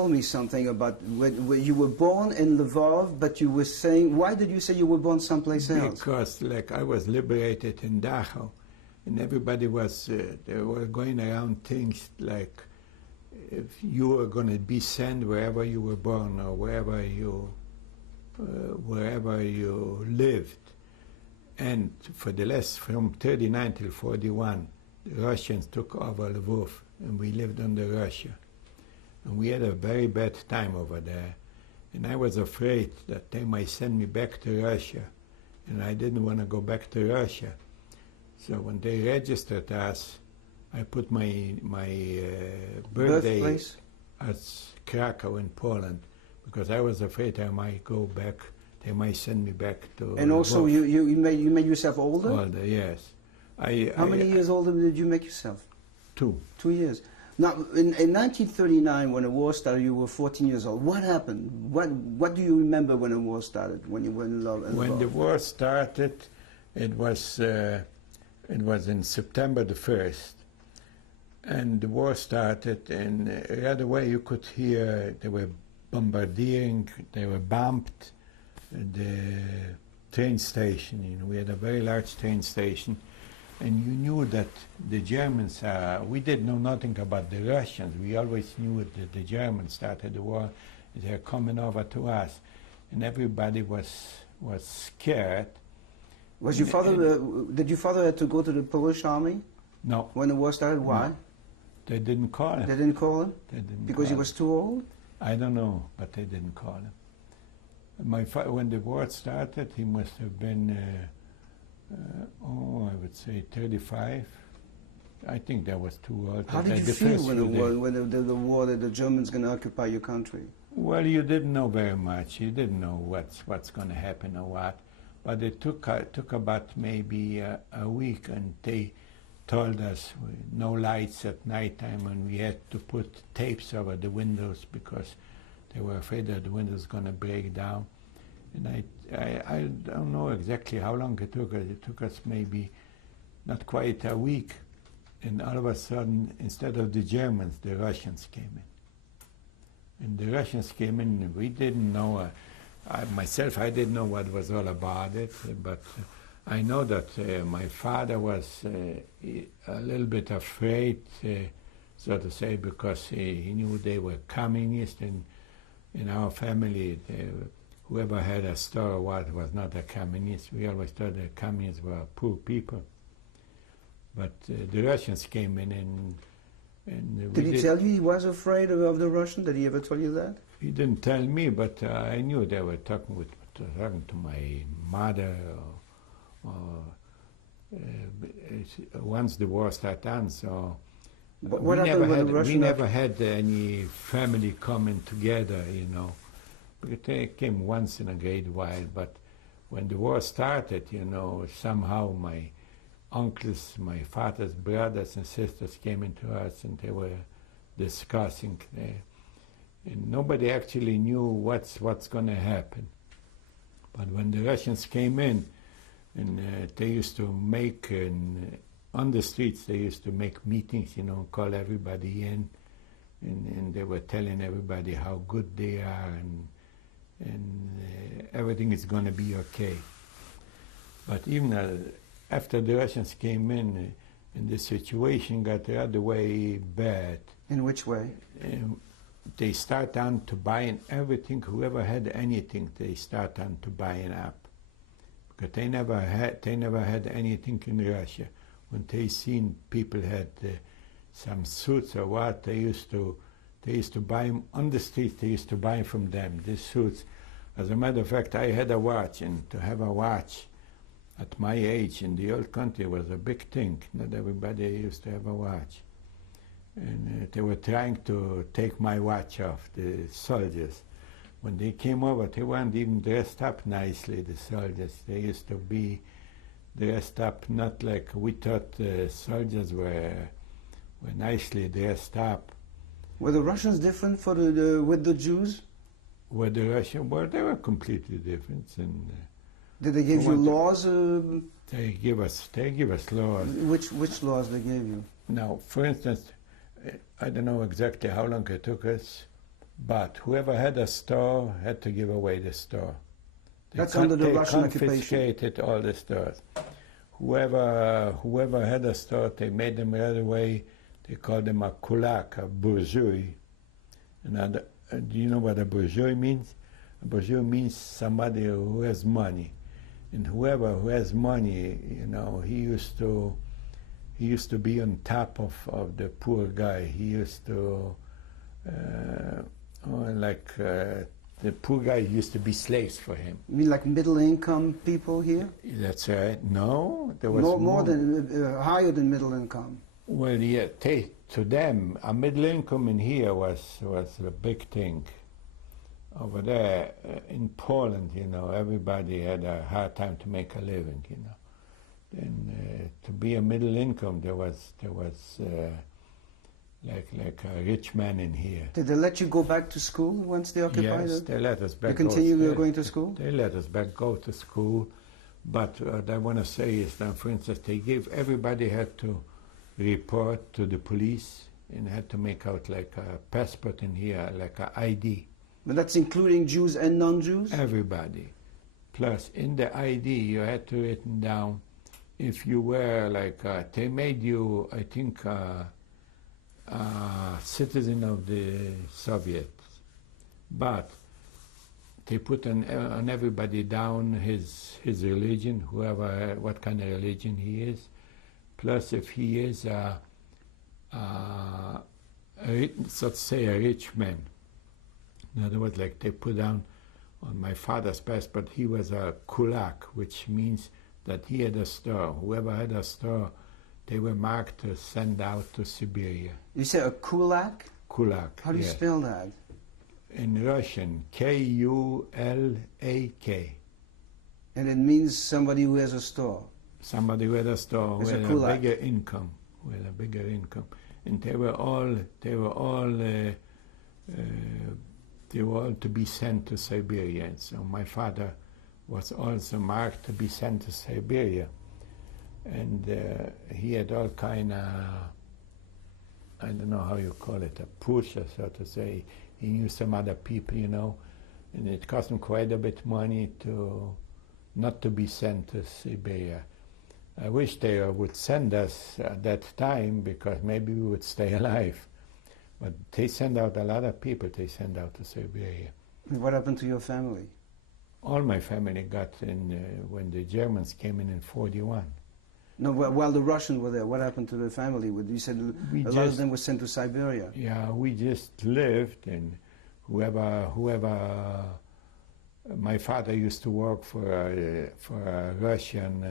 Tell me something about when you were born in Lvov, but you were saying, why did you say you were born someplace else? Because, like, I was liberated in Dachau, and everybody was, they were going around things like, if you were going to be sent wherever you were born or wherever you lived. And for the last, from 39 till 41, the Russians took over Lvov, and we lived under Russia. And we had a very bad time over there. And I was afraid that they might send me back to Russia. And I didn't want to go back to Russia. So when they registered us, I put my birthday Birthplace? as Krakow in Poland, because I was afraid I might go back, they might send me back to And also Lvov. you made yourself older? Older, yes. How many years older did you make yourself? 2. 2 years. Now, in 1939, when the war started, you were 14 years old. What happened? What do you remember when the war started, when you were in Lvov? When the war started, it was in September the 1st. And the war started, and right away you could hear they were bombarding, they were bombed the train station. You know, we had a very large train station. And you knew that the Germans, we didn't know nothing about the Russians. We always knew that the Germans started the war, they're coming over to us. And everybody was scared. Was your father, did your father have to go to the Polish army? No. When the war started? Why? No. They didn't call him. They didn't call him? They didn't Because he call was too old? I don't know, but they didn't call him. When the war started, he must have been, I would say 35. I think that was too old. How did you feel when the war, that the Germans going to occupy your country? Well, you didn't know very much. You didn't know what's going to happen or what. But it took about maybe a week, and they told us no lights at nighttime, and we had to put tapes over the windows because they were afraid that the windows going to break down. And I don't know exactly how long it took us. It took us maybe not quite a week. And all of a sudden, instead of the Germans, the Russians came in. And the Russians came in, and we didn't know, myself, I didn't know what was all about it, but I know that my father was a little bit afraid, so to say, because he knew they were communists, and in our family, whoever had a store or what was not a communist. We always thought the communists were poor people. But the Russians came in, and did he tell you he was afraid of the Russians? Did he ever tell you that? He didn't tell me, but I knew they were talking to my mother. Once the war started on, so but what happened when the Russians? We never had any family coming together, you know. They came once in a great while, but when the war started, you know, somehow my uncles, my father's brothers and sisters came into us, and they were discussing, and nobody actually knew what's going to happen. But when the Russians came in, and they used to make, on the streets, they used to make meetings, you know, call everybody in, and they were telling everybody how good they are, and everything is going to be okay. But even after the Russians came in, and the situation got the other way bad. In which way? They start on to buying everything. Whoever had anything, they start on to buying up, because they never had anything in Russia. When they seen people had some suits or what, they used to buy them on the street. They used to buy from them, these suits. As a matter of fact, I had a watch, and to have a watch at my age in the old country was a big thing. Not everybody used to have a watch. And they were trying to take my watch off, the soldiers. When they came over, they weren't even dressed up nicely, the soldiers. They used to be dressed up not like we thought soldiers were nicely dressed up. Were the Russians different with the Jews? Were the Russians? Well, they were completely different. And did they give you laws? They give us laws. Which laws they gave you? Now, for instance, I don't know exactly how long it took us, but whoever had a store had to give away the store. That's under the Russian occupation. They confiscated all the stores. Whoever had a store, they made them right away. They called them a kulak, a bourgeois. And do you know what a bourgeois means? A bourgeois means somebody who has money. And whoever who has money, you know, he used to be on top of the poor guy. He used to, the poor guy used to be slaves for him. You mean like middle income people here? That's right. No, there was more than higher than middle income. Well, yeah, to them, a middle income in here was a big thing. Over there in Poland, you know, everybody had a hard time to make a living, you know. And to be a middle income, there was like a rich man in here. Did they let you go back to school once they occupied it? Yes, they let us back. You continue going to school? They let us back go to school, but what I want to say is that, for instance, everybody had to report to the police and had to make out like a passport in here, like an ID. But that's including Jews and non-Jews? Everybody. Plus, in the ID, you had to written down if you were like, they made you, I think, citizen of the Soviets, but they put on everybody down his religion, whoever, what kind of religion he is, plus if he is so to say a rich man. In other words, like they put down on my father's passport, he was a kulak, which means that he had a store. Whoever had a store, they were marked to send out to Siberia. You say a kulak? Kulak. How do you spell that? In Russian, Kulak. And it means somebody who has a store. Somebody who had a store with a bigger income, and they were all to be sent to Siberia. And so my father was also marked to be sent to Siberia. And he had all kind of, I don't know how you call it, a pusher, so to say. He knew some other people, you know, and it cost him quite a bit of money not to be sent to Siberia. I wish they would send us at that time, because maybe we would stay alive. But they send out a lot of people, they send out to Siberia. What happened to your family? All my family got in when the Germans came in 41. No, while the Russians were there, what happened to the family? You said a lot of them were sent to Siberia. Yeah, we just lived, and whoever. My father used to work for a Russian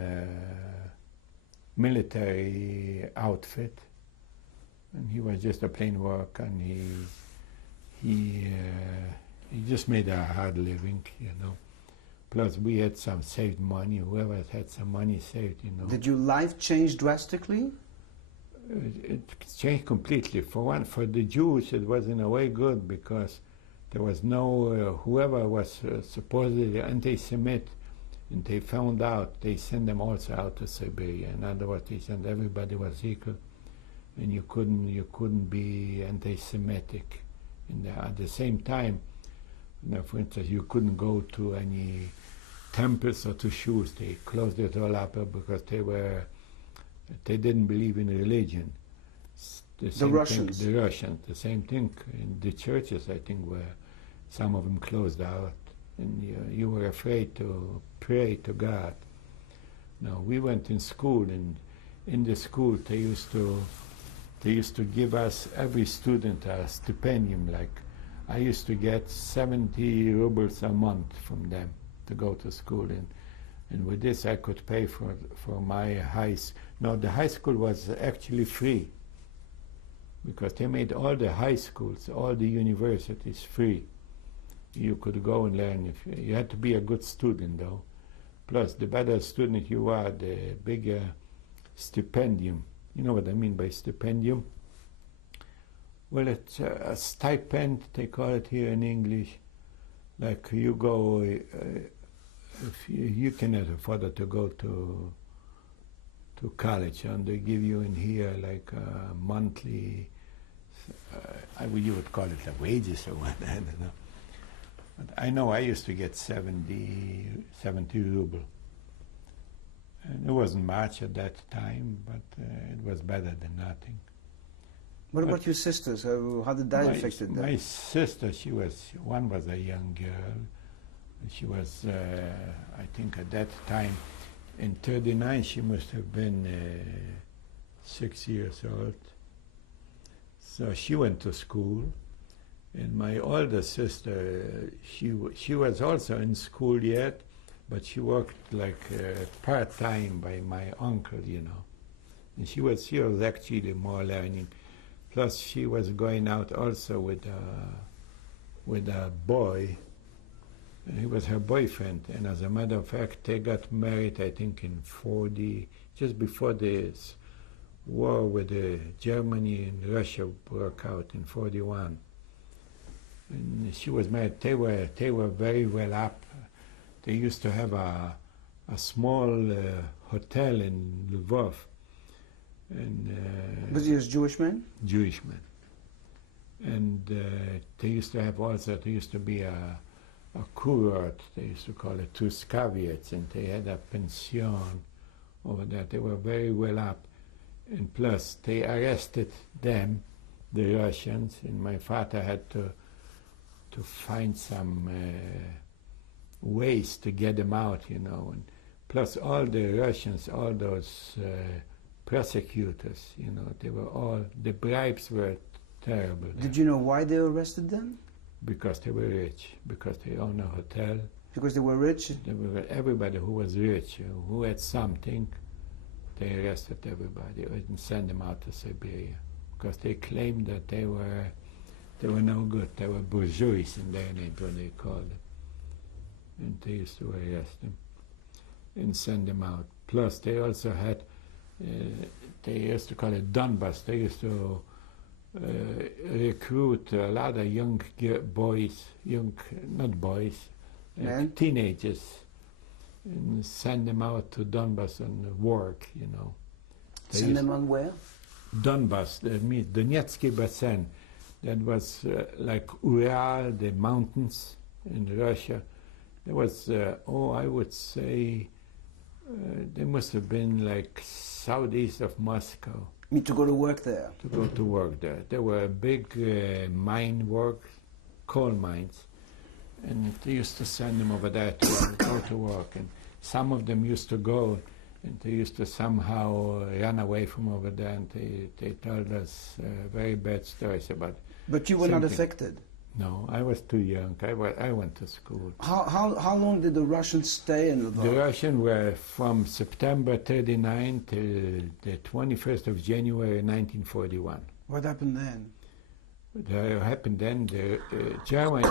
military outfit, and he was just a plain worker, and he just made a hard living, you know. Plus, we had some saved money. Whoever had some money saved, you know. Did your life change drastically? It changed completely. For the Jews, it was in a way good, because there was no whoever was supposedly anti-Semite, and they found out, they sent them also out to Siberia. In other words, they said everybody was equal, and you couldn't be anti-Semitic. And at the same time, you know, for instance, you couldn't go to any temples or to shuls. They closed it all up because they didn't believe in religion. The Russians. The Russians. The same thing in the churches, I think, where some of them closed out, and you were afraid to pray to God. No, we went in school, and in the school they used to give us, every student, a stipendium. Like, I used to get 70 rubles a month from them to go to school, and with this I could pay for my the high school was actually free, because they made all the high schools, all the universities free. You could go and learn. If you had to be a good student, though. Plus, the better student you are, the bigger stipendium. You know what I mean by stipendium? Well, it's a stipend, they call it here in English. Like you go, if you cannot afford to go to college, and they give you in here like a monthly you would call it the wages or what, I don't know. But I know I used to get 70 ruble. And it wasn't much at that time, but it was better than nothing. What about your sisters? How did that affect them? My sister, one was a young girl. She was, I think at that time, in 39, she must have been 6 years old. So she went to school. And my older sister, she was also in school yet, but she worked like part-time by my uncle, you know. And she was actually more learning. Plus she was going out also with a boy. He was her boyfriend, and as a matter of fact, they got married, I think, in 40, just before this war with Germany and Russia broke out in 41. And she was married. They were very well up. They used to have a small hotel in Lvov. And was he a Jewish man? Jewish man. And they used to have also. There used to be a kurort. They used to call it Truskaviets, and they had a pension over there. They were very well up. And plus, they arrested them, the Russians, and my father had to find some ways to get them out, you know. And plus, all the Russians, all those prosecutors, you know, the bribes were terrible. Did you know why they arrested them? Because they were rich, because they owned a hotel. Because they were rich? Everybody who was rich, who had something, they arrested everybody and sent them out to Siberia. Because they claimed that they were no good. They were bourgeois in their name, what they called them. And they used to arrest them and send them out. Plus, they also had, they used to call it Donbass. They used to recruit a lot of young boys, teenagers, and send them out to Donbass and work, you know. Send them on where? Donbass, Donetsky Basin. That was like Ural, the mountains in Russia. There was, I would say, they must have been like southeast of Moscow. You mean to go to work there? To go to work there. There were big coal mines, and they used to send them over there to go to work. And some of them used to go, and they used to somehow run away from over there, and they told us very bad stories about. But you were not affected? No, I was too young. I went to school. How long did the Russians stay in Lvov? The Russians were from September 39 to the 21st of January 1941. What happened then? What happened then, Germany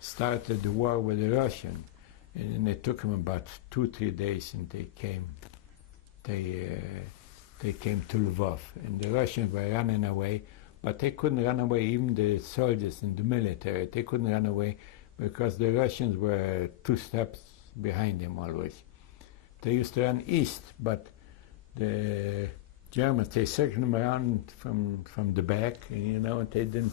started the war with the Russians, and it took them about 2-3 days, and they came to Lvov, and the Russians were running away. But they couldn't run away, even the soldiers in the military. They couldn't run away because the Russians were 2 steps behind them always. They used to run east, but the Germans, they circled them around from the back, you know, and they didn't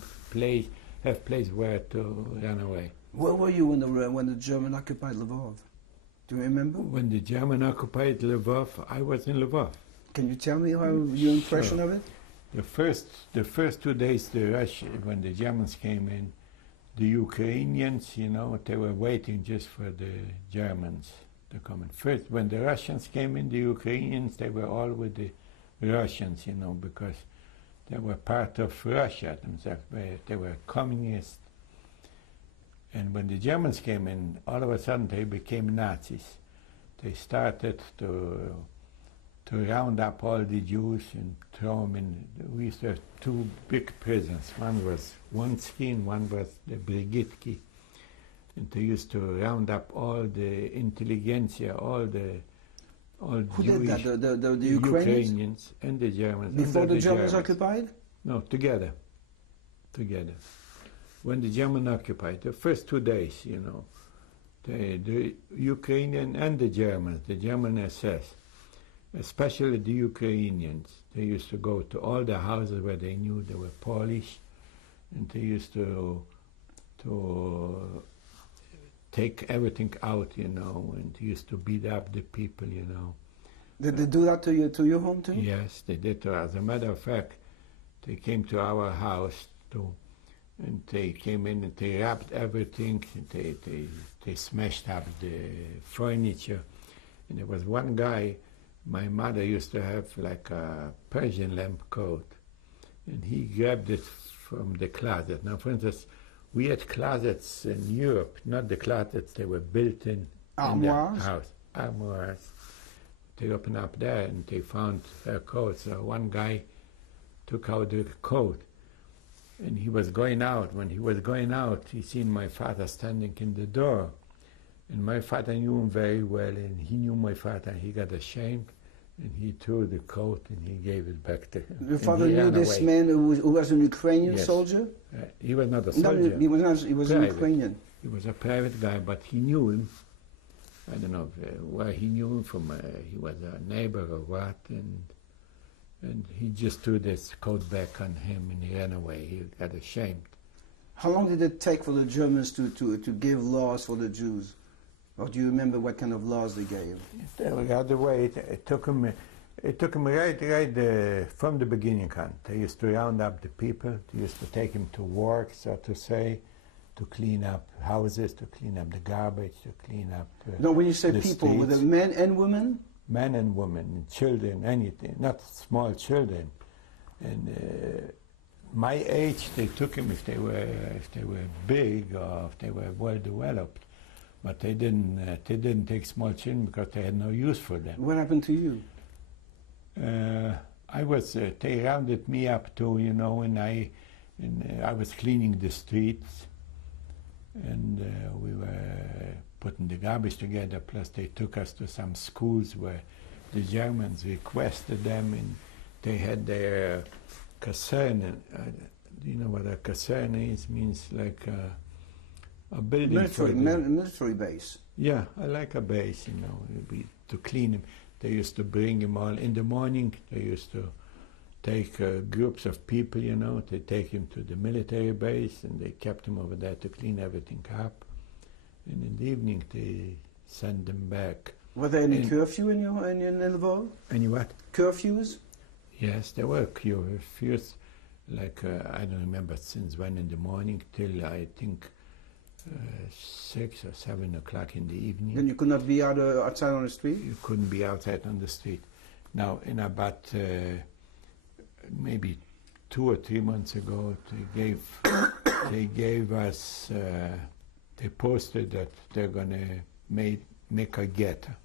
have place where to run away. Where were you when the German occupied Lvov? Do you remember? When the German occupied Lvov, I was in Lvov. Can you tell me your impression of it? The first 2 days, when the Germans came in, the Ukrainians, you know, they were waiting just for the Germans to come in. First, when the Russians came in, the Ukrainians, they were all with the Russians, you know, because they were part of Russia themselves. They were communists. And when the Germans came in, all of a sudden they became Nazis. They started to round up all the Jews and throw them in. We used to have 2 big prisons. One was Wonsky and one was the Brigitki. And they used to round up all the intelligentsia, all Who Jewish, did that? The Ukrainians and the Germans. Before the Germans occupied? No, together. When the German occupied, the first 2 days, you know, the Ukrainian and the German SS, especially the Ukrainians. They used to go to all the houses where they knew they were Polish, and they used to take everything out, you know, and used to beat up the people, you know. Did they do that to your home too? Yes, they did. As a matter of fact, they came to our house too, and they came in and they wrapped everything. They smashed up the furniture, and there was one guy. My mother used to have like a Persian lamp coat, and he grabbed it from the closet. Now, for instance, we had closets in Europe, not the closets they were built in the house. Armoires. They opened up there and they found her coat. So one guy took out the coat, and he was going out. When he was going out, he seen my father standing in the door. And my father knew him very well, and he knew my father. He got ashamed, and he threw the coat, and he gave it back to him. Your father knew this man who was an Ukrainian soldier? He was not a soldier. No, he was not. He was an Ukrainian. He was a private guy, but he knew him. I don't know where he knew him from. He was a neighbor or what, and he just threw this coat back on him, and he ran away. He got ashamed. How long did it take for the Germans to give laws for the Jews? Or do you remember what kind of laws they gave? The other way, it took them right from the beginning on. They used to round up the people. They used to take them to work, so to say, to clean up houses, to clean up the garbage, to clean up No, when you say people, streets. were they men and women? Men and women, and children, anything, not small children. And my age, they took them if they were big or if they were well developed. But they didn't take small children because they had no use for them. What happened to you? They rounded me up too, you know, and I was cleaning the streets, and we were putting the garbage together. Plus, they took us to some schools where the Germans requested them, and they had their kaserne. Do you know what a kaserne is? Means like a building military base. Yeah, I like a base, you know, to clean them. They used to bring them all in the morning. They used to take groups of people, you know, they take them to the military base, and they kept them over there to clean everything up. And in the evening, they send them back. Were there any curfew in Lvov? Any what? Curfews? Yes, there were curfews. Like, I don't remember since when in the morning till, I think, 6 or 7 o'clock in the evening. Then you could not be outside on the street? You couldn't be outside on the street. Now, in about maybe 2 or 3 months ago, they gave us, they posted that they're going to make a ghetto.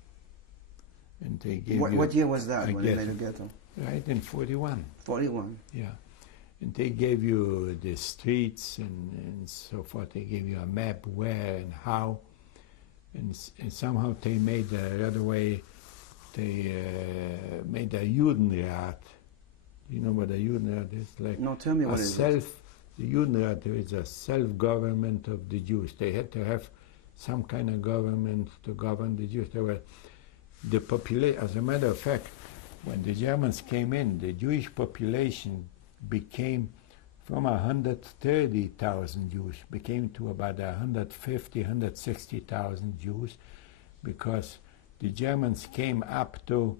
And they gave what year was that when ghetto. they made a ghetto? Right, in 41. 41. Yeah. And they gave you the streets and so forth. They gave you a map where and how. And somehow they made the other way, they made a Judenrat. You know what a Judenrat is? Like no, tell me what it is. The Judenrat is a self-government of the Jews. They had to have some kind of government to govern the Jews. They were the population. As a matter of fact, when the Germans came in, the Jewish population became from 130,000 Jews, became to about 150, 160,000 Jews, because the Germans came up to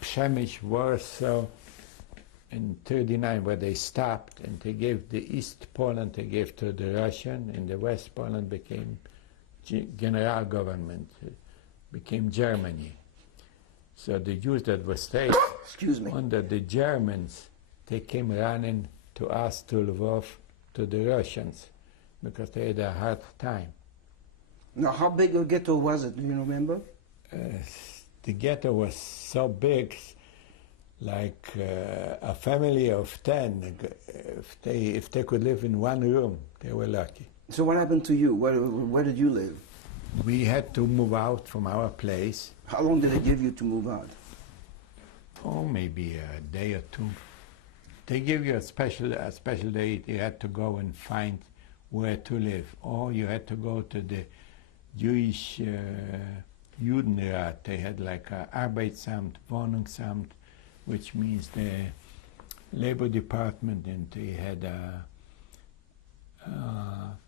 Przemyśl, Warsaw in 39, where they stopped, and they gave the East Poland, they gave to the Russian, and the West Poland became general government, became Germany. So the Jews that were staying under the Germans, they came running to us, to Lvov, to the Russians, because they had a hard time. Now, how big a ghetto was it? Do you remember? The ghetto was so big, like a family of 10. If they could live in one room, they were lucky. So what happened to you? Where did you live? We had to move out from our place. How long did they give you to move out? Oh, maybe a day or two. They give you a special day. You had to go and find where to live, or you had to go to the Jewish Judenrat. They had like a Arbeitsamt, Wohnungsamt, which means the labor department, and they had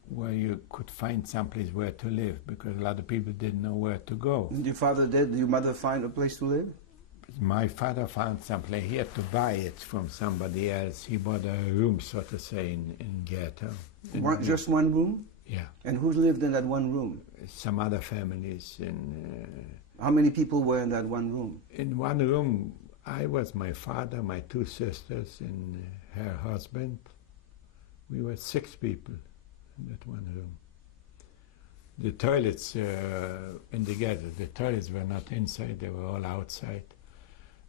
where you could find someplace where to live, because a lot of people didn't know where to go. Your father did? Your mother find a place to live? My father found someplace. He had to buy it from somebody else. He bought a room, so to say, in ghetto. Just one room? Yeah. And who lived in that one room? Some other families. How many people were in that one room? In one room, I was my father, my two sisters, and her husband. We were 6 people in that one room. The toilets in the ghetto, the toilets were not inside, they were all outside.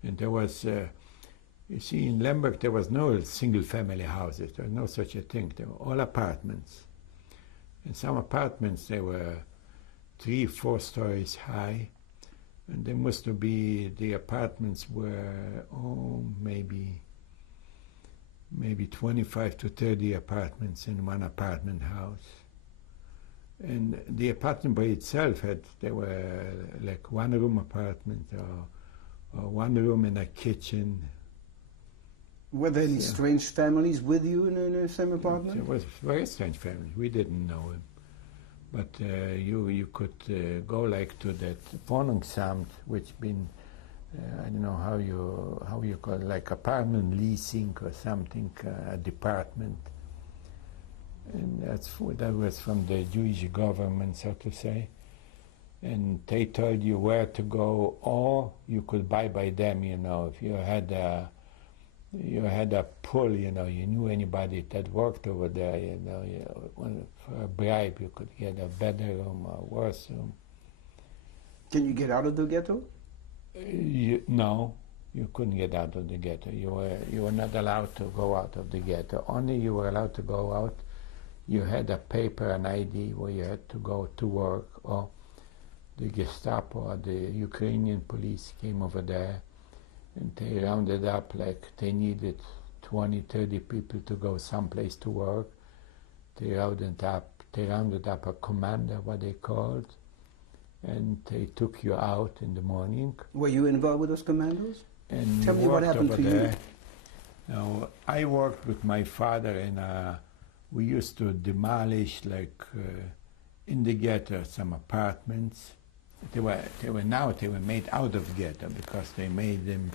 And there was, you see, in Lemberg there was no single-family houses. There was no such a thing. They were all apartments. And some apartments, they were 3, 4 stories high. And they must be, the apartments were, maybe 25 to 30 apartments in one apartment house. And the apartment by itself there were like one-room apartment or one room and a kitchen. Were there any strange families with you in the same apartment? There was very strange families. We didn't know them. But you could go like to that Wohnungsamt, which been, I don't know how you call it, like apartment leasing or something, a department. And that was from the Jewish government, so to say. And they told you where to go, or you could buy by them, you know. If you had a pull, you know, you knew anybody that worked over there, you know, for a bribe you could get a better room or worse room. Can you get out of the ghetto? No, you couldn't get out of the ghetto. You were not allowed to go out of the ghetto. Only you were allowed to go out. You had a paper, an ID, where you had to go to work, or the Gestapo or the Ukrainian police came over there, and they rounded up, like they needed 20, 30 people to go someplace to work. They rounded up a commander, what they called, and they took you out in the morning. Were you involved with those commandos? And tell me what happened to you. Now, I worked with my father, and we used to demolish, like in the ghetto, some apartments. They were made out of ghetto, because they made them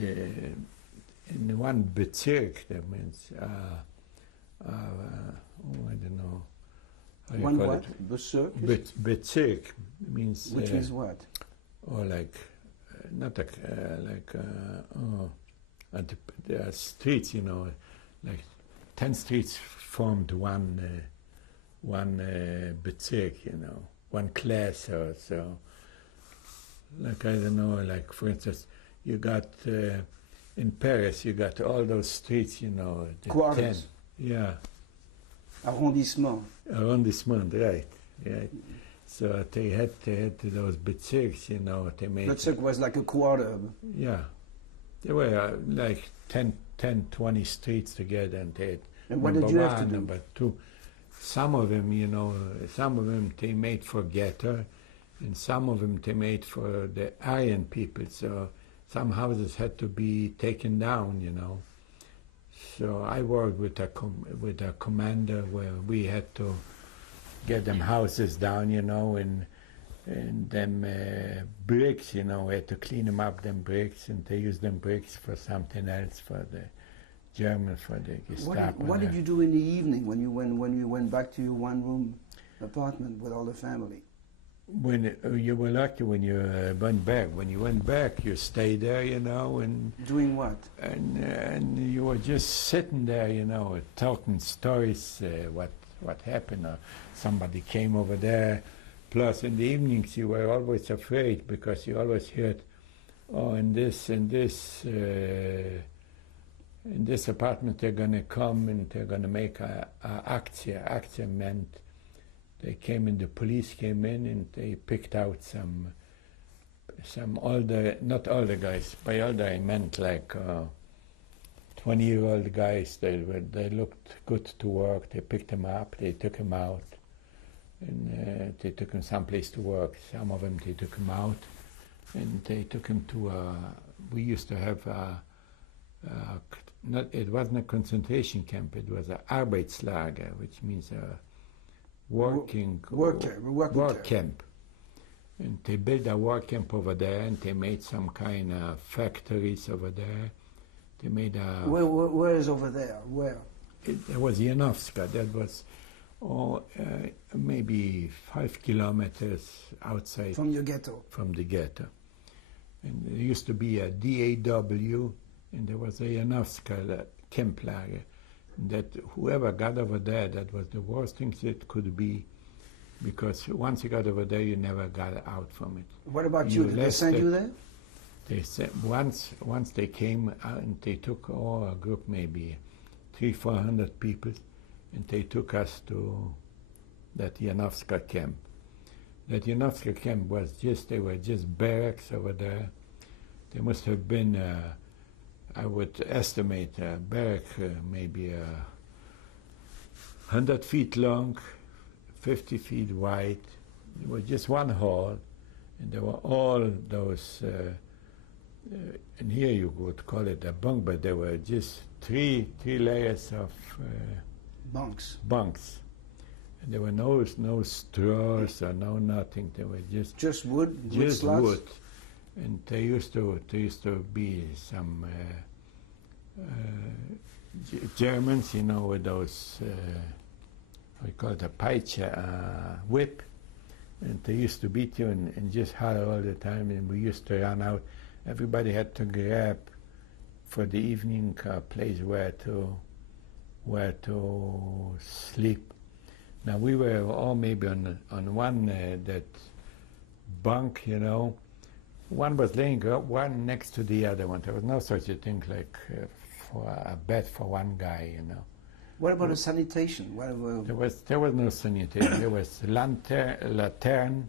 in one bezirk. That means I don't know. One what? Bezirk? Bezirk means. Which means what? Or like not the streets, you know, like 10 streets formed one bezirk, you know, one class or so. Like, I don't know, like, for instance, you got, in Paris, you got all those streets, you know. Quarters. 10, yeah. Arrondissement. Arrondissement, right. So they had those bezirks, you know, they made... Bezirk was like a quarter. Yeah. They were like 10, 20 streets together, and they had and what did you have to do? Number 2. Some of them, you know, they made for ghetto, and some of them they made for the Aryan people. So some houses had to be taken down, you know. So I worked with a commander where we had to get them houses down, you know, and them bricks, you know, we had to clean them up, them bricks, and they used them bricks for something else, for the German, for the Gestapo. What did you do in the evening when you went back to your one-room apartment with all the family? When you were lucky when you went back. When you went back, you stayed there, you know, and doing what? And you were just sitting there, you know, talking stories, what happened, or somebody came over there. Plus, in the evenings, you were always afraid, because you always heard, oh, in this apartment they're going to come and they're going to make a aktia. Aktia meant they came in, the police came in, and they picked out some older, not older guys. By older I meant like 20-year-old guys. They looked good to work. They picked them up. They took them out, and they took him someplace to work. Some of them they took him out, and they took him to we used to have it wasn't a concentration camp, it was a Arbeitslager, which means a work camp. And they built a work camp over there, and they made some kind of factories over there. They made a... Where is over there? Where? It was Janowska. That was maybe 5 kilometers outside. From your ghetto? From the ghetto. And there used to be a DAW, and there was a Janowska camp lager. That whoever got over there, that was the worst thing it could be, because once you got over there, you never got out from it. What about you? Did they send you there? They said once they came and they took a group, maybe 300-400 people, and they took us to that Janowska camp. That Janowska camp was they were just barracks over there. There must have been, I would estimate, a barrack maybe 100 feet long, 50 feet wide. It was just one hall, and there were all those, and here you would call it a bunk, but there were just three layers of bunks. And there were no straws or no nothing. They were just wood. Just wood. And there used to be some Germans, you know, with those we call it a peitsche, whip, and they used to beat you and just holler all the time. And we used to run out. Everybody had to grab for the evening a place where to sleep. Now we were all maybe on one that bunk, you know. One was laying one next to the other one. There was no such a thing like for a bed for one guy, you know. What about the sanitation? There was no sanitation. There was latrines.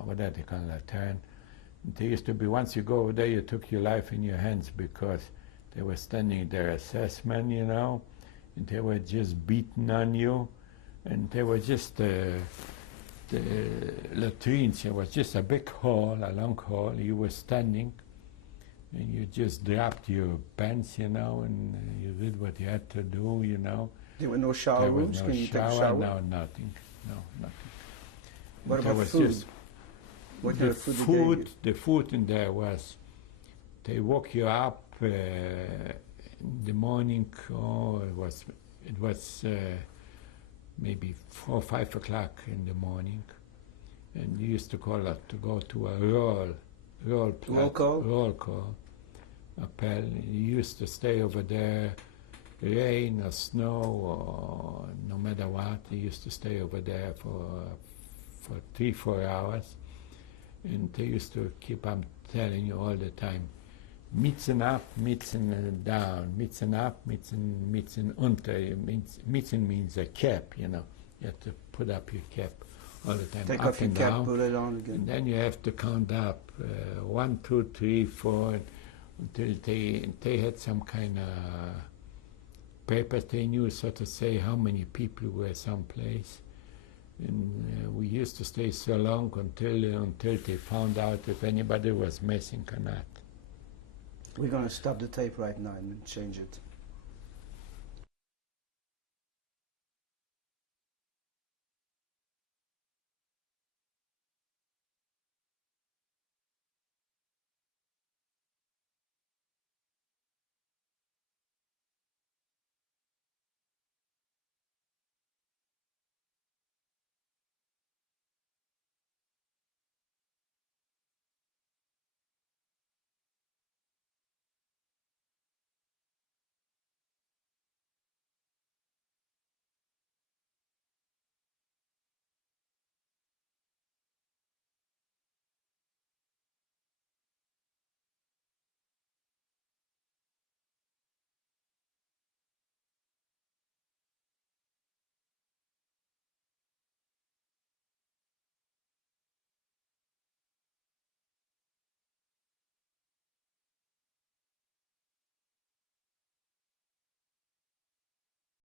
Over there they call latrine. There used to be, once you go over there, you took your life in your hands, because they were standing there assessment, you know, and they were just beating on you, and they were just the latrines. It was just a big hall, a long hall. You were standing, and you just dropped your pants, you know, and you did what you had to do, you know. There were no shower rooms? Can you take a shower? No, nothing. No, nothing. What about food? What kind of food? The food in there was, they woke you up in the morning. It was maybe 4 or 5 o'clock in the morning, and you used to call it to go to a roll call, appel. You used to stay over there, rain or snow or no matter what. You used to stay over there for 3-4 hours, and they used to keep on telling you all the time, Mützen up, Mützen down, Mützen up, Mützen unter. Mützen means a cap, you know. You have to put up your cap all the time. Take up off your and cap, down, put it on again. And then you have to count up 1, 2, 3, 4 until they had some kind of paper. They knew, so to say, how many people were someplace. And we used to stay so long until they found out if anybody was missing or not. We're going to stop the tape right now and change it.